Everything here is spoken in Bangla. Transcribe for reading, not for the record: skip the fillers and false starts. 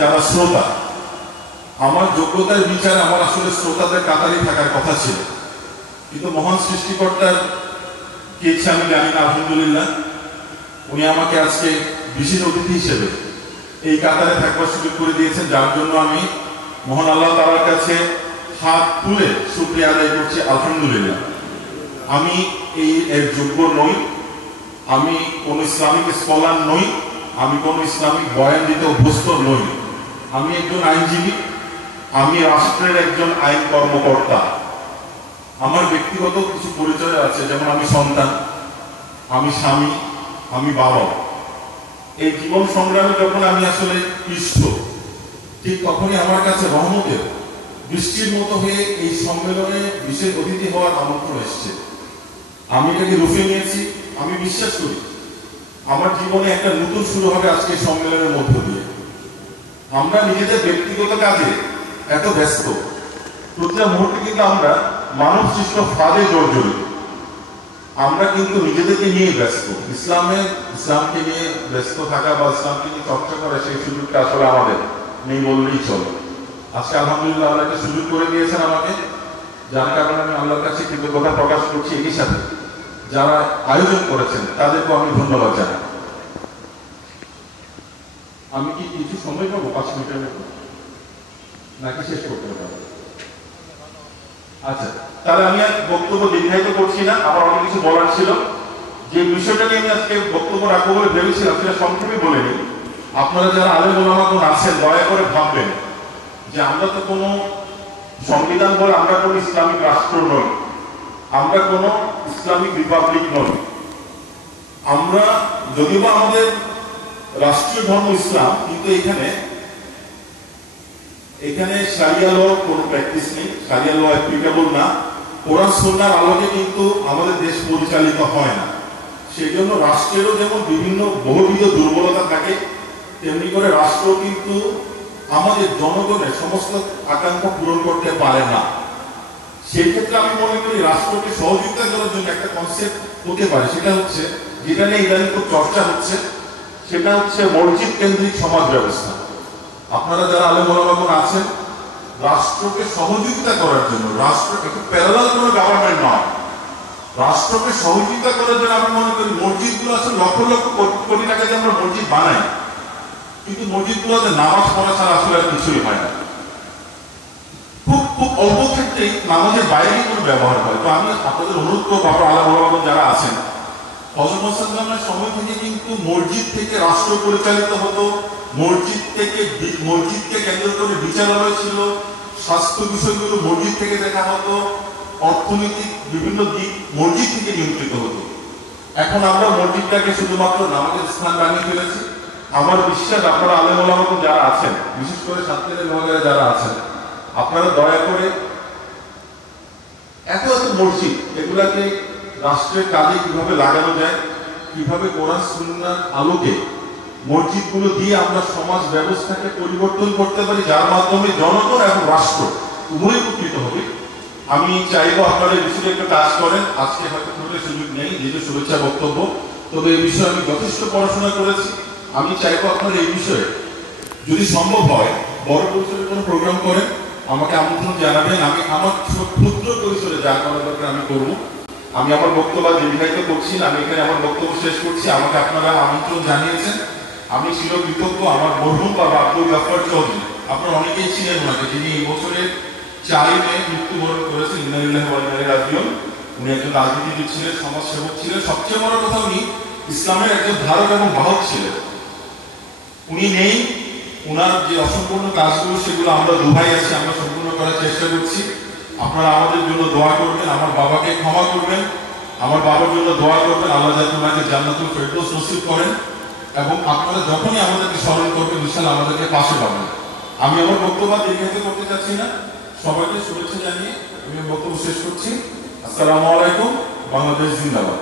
যারা শ্রোতা, আমার যোগ্যতার বিচার আমার আসলে শ্রোতাদের কাতারে থাকার কথা ছিল, কিন্তু মহান সৃষ্টিকর্তার কি ইচ্ছা আমি জানি না। আলহামদুলিল্লাহ উনি আমাকে আজকে বিশেষ অতিথি হিসেবে এই কাতারে থাকবার সুযোগ করে দিয়েছেন, যার জন্য আমি মহান আল্লাহ তাআলার কাছে হাত তুলে শুকরিয়া আদায় করছি। আলহামদুলিল্লাহ আমি এর যোগ্য নই, আমি কোন ইসলামিক স্কলার নই, আমি কোন ইসলামিক বয়ান দিতে অভ্যস্ত নই। আমি একজন আইনজীবী, আমি রাষ্ট্রের একজন আইন কর্মকর্তা। আমার ব্যক্তিগত কিছু পরিচয় আছে, যেমন আমি সন্তান, আমি স্বামী, আমি বাবা। এই জীবন সংগ্রামে যখন আমি আসলে পিষ্ট, ঠিক তখনই আমার কাছে রহমতের বৃষ্টির মতো হয়ে এই সম্মেলনে বিশেষ অতিথি হওয়ার আমন্ত্রণ এসছে। আমি এটাকে রুফে নিয়েছি। আমি বিশ্বাস করি আমার জীবনে একটা নতুন শুরু হবে আজকে সম্মেলনের মধ্য দিয়ে। আমরা নিজেদের ব্যক্তিগত কাজে এত ব্যস্ত, প্রতিটা মুহূর্তে কিন্তু আমরা মানব সৃষ্ট ফাঁদে জর্জরিত। আমরা কিন্তু নিজেদেরকে নিয়ে ব্যস্ত। ইসলামকে নিয়ে ব্যস্ত থাকা বা ইসলামকে নিয়ে চর্চা করা, সেই সুযোগটা আসলে আমাদের নেই বললেই চলে। আজকে আলহামদুলিল্লাহ আল্লাহ একটা সুযোগ করে দিয়েছেন আমাকে, যার কারণে আমি আল্লাহর কাছে কৃতজ্ঞতা প্রকাশ করছি। একই সাথে যারা আয়োজন করেছেন তাদেরকে আমি ধন্যবাদ জানাই। আমি কি কিছু সময় পাবো? 5 মিনিটের মতো নাকি শেষ করতে পারবো? আচ্ছা, তাহলে আমি আর বক্তব্য দীর্ঘায়িত করছি না। আমার অনেক কিছু বলার ছিল। যে বিষয়টা নিয়ে আমি আজকে বক্তব্য রাখবো বলে ভেবেছিলাম সেটা সংক্ষেপে বলে নিই। আপনারা যারা আলেম ওলামাগণ আছেন, দয়া করে ভাববেন যে আমরা তো কোনো সংবিধান বলে আমরা কোনো ইসলামিক রাষ্ট্র নই, আমরা কোনো ইসলামিক রিপাবলিক নই। আমরা যদিও বা আমাদের রাষ্ট্রীয় ধর্ম ইসলাম, কিন্তু এখানে শারিয়া ল কোনো প্র্যাকটিস নেই, শারিয়া ল অ্যাপ্লিকেবল না। কোরআন সুন্নাহর আলোকে কিন্তু আমাদের দেশ পরিচালিত হয় না। সেই জন্য রাষ্ট্রেরও যেমন বিভিন্ন বহুবিধ দুর্বলতা থাকে, তেমনি করে রাষ্ট্র কিন্তু আমাদের জনগণের সমস্ত আকাঙ্ক্ষা পূরণ করতে পারে না। সেই ক্ষেত্রে আমি মনে করি রাষ্ট্রকে সহযোগিতা করার জন্য একটা কনসেপ্ট হতে পারে, সেটা হচ্ছে যেটা নিয়ে ইদানিং খুব চর্চা হচ্ছে, সেটা হচ্ছে মসজিদ কেন্দ্রিক সমাজ ব্যবস্থা। আপনারা যারা আলেম ওলামাগণ আছেন, রাষ্ট্রকে সহযোগিতা করার জন্য, রাষ্ট্র একটু প্যারালাল কোনো গভর্নমেন্ট নয়, রাষ্ট্রকে সহযোগিতা করার জন্য আমি মনে করি মসজিদগুলো আসলে লক্ষ লক্ষ কোটি টাকা দিয়ে আমরা মসজিদ বানাই, কিন্তু মসজিদগুলোতে নামাজ পড়া ছাড়া আসলে আর কিছুই হয় না। খুব খুব অল্প ক্ষেত্রেই নামাজের বাইরে কোনো ব্যবহার হয়। তো আমি আপনাদের অনুরোধ করবো, আপনারা আলেম ওলামাগণ যারা আছেন, হযরত মুহাম্মদ সাল্লাল্লাহু আলাইহি সময় থেকে কিন্তু মসজিদ থেকে রাষ্ট্র পরিচালিত হতো, মসজিদকে কেন্দ্র করে বিচারালয় ছিল, স্বাস্থ্য বিষয়গুলো মসজিদ থেকে দেখা হতো, অর্থনৈতিক বিভিন্ন দিক মসজিদ থেকে নিয়ন্ত্রিত হতো। এখন আমরা মসজিদটাকে শুধুমাত্র নামাজের স্থান বানিয়ে ফেলেছি। আমার বিশ্বাস আপনারা আলেম ওলামাগণ যারা আছেন, বিশেষ করে ছাত্রীদের বিভাগের যারা আছেন, আপনারা দয়া করে এত মসজিদ এগুলাকে রাষ্ট্রের কাজে কিভাবে লাগানো যায়, কিভাবে কোরআন সুন্নাহর আলোকে মসজিদগুলো দিয়ে আমরা সমাজ ব্যবস্থাকে পরিবর্তন করতে পারি, যার মাধ্যমে জনগণ এবং রাষ্ট্র উভয় উপকৃত হবে। আমি চাইবো আপনারা এই বিষয়ে একটা কাজ করেন। আজকে হয়তো কোনো সুযোগ নেই, যেহেতু শুভেচ্ছা বক্তব্য, তবে এই বিষয়ে আমি যথেষ্ট পড়াশোনা করেছি। আমি চাইবো আপনারা এই বিষয়ে যদি সম্ভব হয় বড় পরিসরে কোনো প্রোগ্রাম করেন, আমাকে আমন্ত্রণ জানাবেন। আমি আমার ক্ষুদ্র পরিসরে যা করার দরকার আমি করবো। আমি আমার বক্তব্য দীর্ঘায়িত করছি না, আমি এখানে আমার বক্তব্য শেষ করছি। আমাকে আপনারা আমন্ত্রণ জানিয়েছেন, আমি চিরকৃতজ্ঞ। আমার মরহুম বাবা আব্দুল গাফফার চৌধুরী, আপনারা অনেকেই ছিলেন ওনাকে, যিনি এই বছরের 4 মে মৃত্যুবরণ করেছেন। ইন্না লিল্লাহি ওয়া ইন্না ইলাইহি রাজিউন। উনি একজন রাজনীতিবিদ ছিলেন, সমাজসেবক ছিলেন, সবচেয়ে বড় কথা উনি ইসলামের একজন ধারক এবং বাহক ছিলেন। উনি নেই, উনার যে অসম্পূর্ণ কাজগুলো সেগুলো আমরা দুভাই আছি, আমরা সম্পূর্ণ করার চেষ্টা করছি। আপনারা আমাদের জন্য দোয়া করবেন, আমার বাবাকে ক্ষমা করবেন, আমার বাবার জন্য দোয়া করবেন, আল্লাহ যাতে ওনাকে জান্নাতুল ফেরদৌস নসিব করেন, এবং আপনারা যখনই আমাদেরকে স্মরণ করবেন ইনশাআল্লাহ আমাদেরকে পাশে পাবেন। আমি আমার বক্তব্য দীর্ঘায়িত করতে চাচ্ছি না, সবাইকে শুভেচ্ছা জানিয়ে আমি বক্তব্য শেষ করছি। আসসালামু আলাইকুম। বাংলাদেশ জিন্দাবাদ।